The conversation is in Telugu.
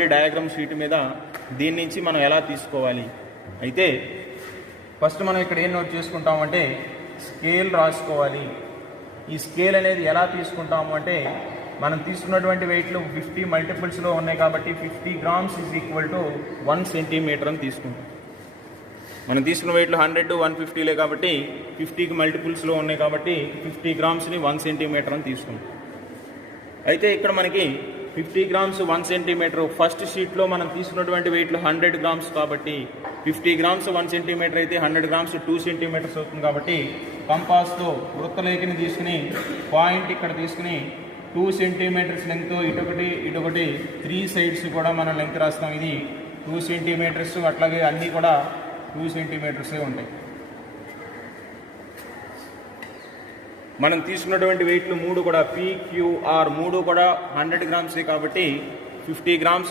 డయాగ్రామ్ షీట్ మీద దీని నుంచి మనం ఎలా తీసుకోవాలి అయితే ఫస్ట్ మనం ఇక్కడ ఏం నోట్ చేసుకుంటామంటే స్కేల్ రాసుకోవాలి. ఈ స్కేల్ అనేది ఎలా తీసుకుంటాము అంటే మనం తీసుకున్నటువంటి వెయిట్లు 50 మల్టిపుల్స్లో ఉన్నాయి కాబట్టి 50 grams is equal to 1 centimeter అని తీసుకుంటాం. మనం తీసుకున్న వెయిట్లు 100 150లే కాబట్టి 50కి మల్టిపుల్స్లో ఉన్నాయి కాబట్టి 50 grams-ని 1 centimeter అని తీసుకుంటాం. అయితే ఇక్కడ మనకి 50 grams 1 centimeter ఫస్ట్ షీట్లో మనం తీసుకున్నటువంటి వెయిట్లు 100 grams కాబట్టి 50 grams 1 centimeter అయితే 100 grams 2 centimeters అవుతుంది. కాబట్టి కంపాస్తో వృత్తలేఖని తీసుకుని పాయింట్ ఇక్కడ తీసుకుని 2 centimeters లెంగ్త్ ఇటొకటి 3 sides కూడా మనం లెంగ్త్ రాస్తాం. ఇది 2 centimeters, అట్లాగే అన్నీ కూడా 2 centimeters ఉంటాయి. మనం తీసుకున్నటువంటి వెయిట్లు 3 కూడా PQR 3 కూడా 100 grams కాబట్టి 50 grams